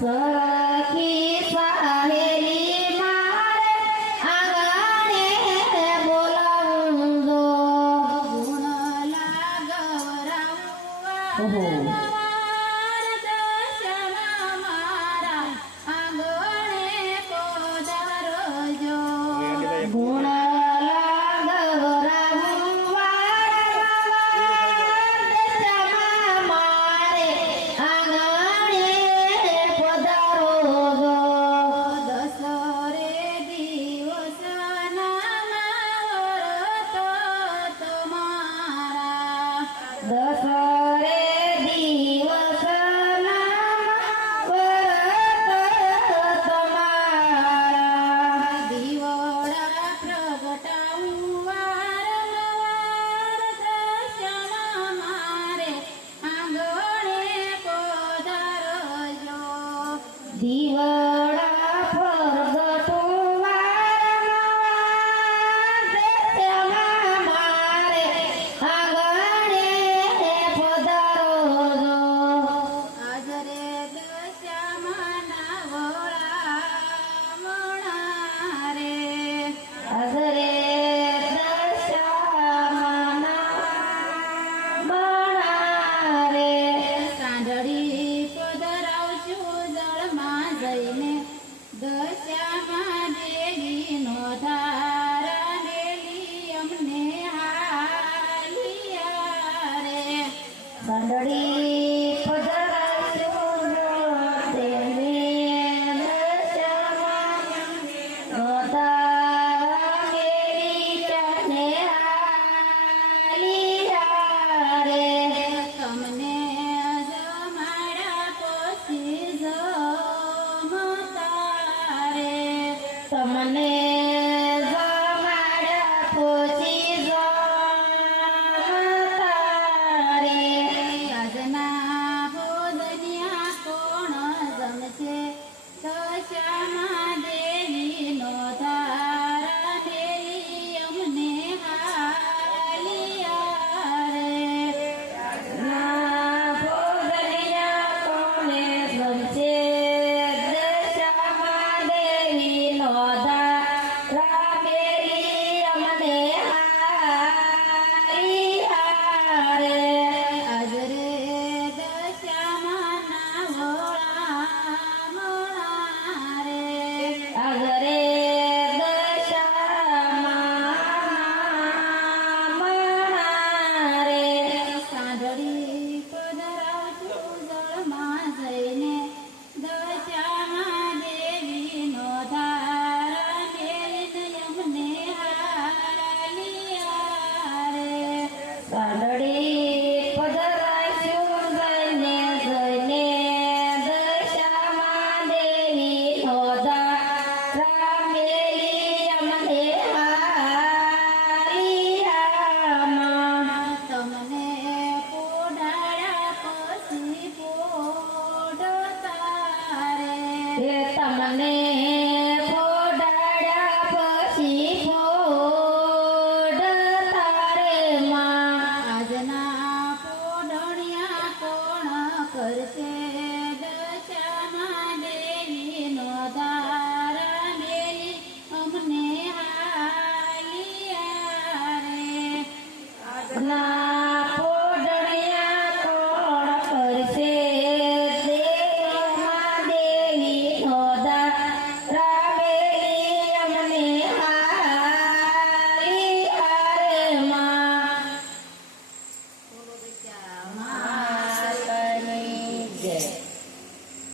সখী সাহেরি মারে আগানে বোলাঙ্গ। লাগরাম ওহো। The first Dari. તમને ફોડાડ્યા પછી ફોડ તારે માં. આજના કરશે?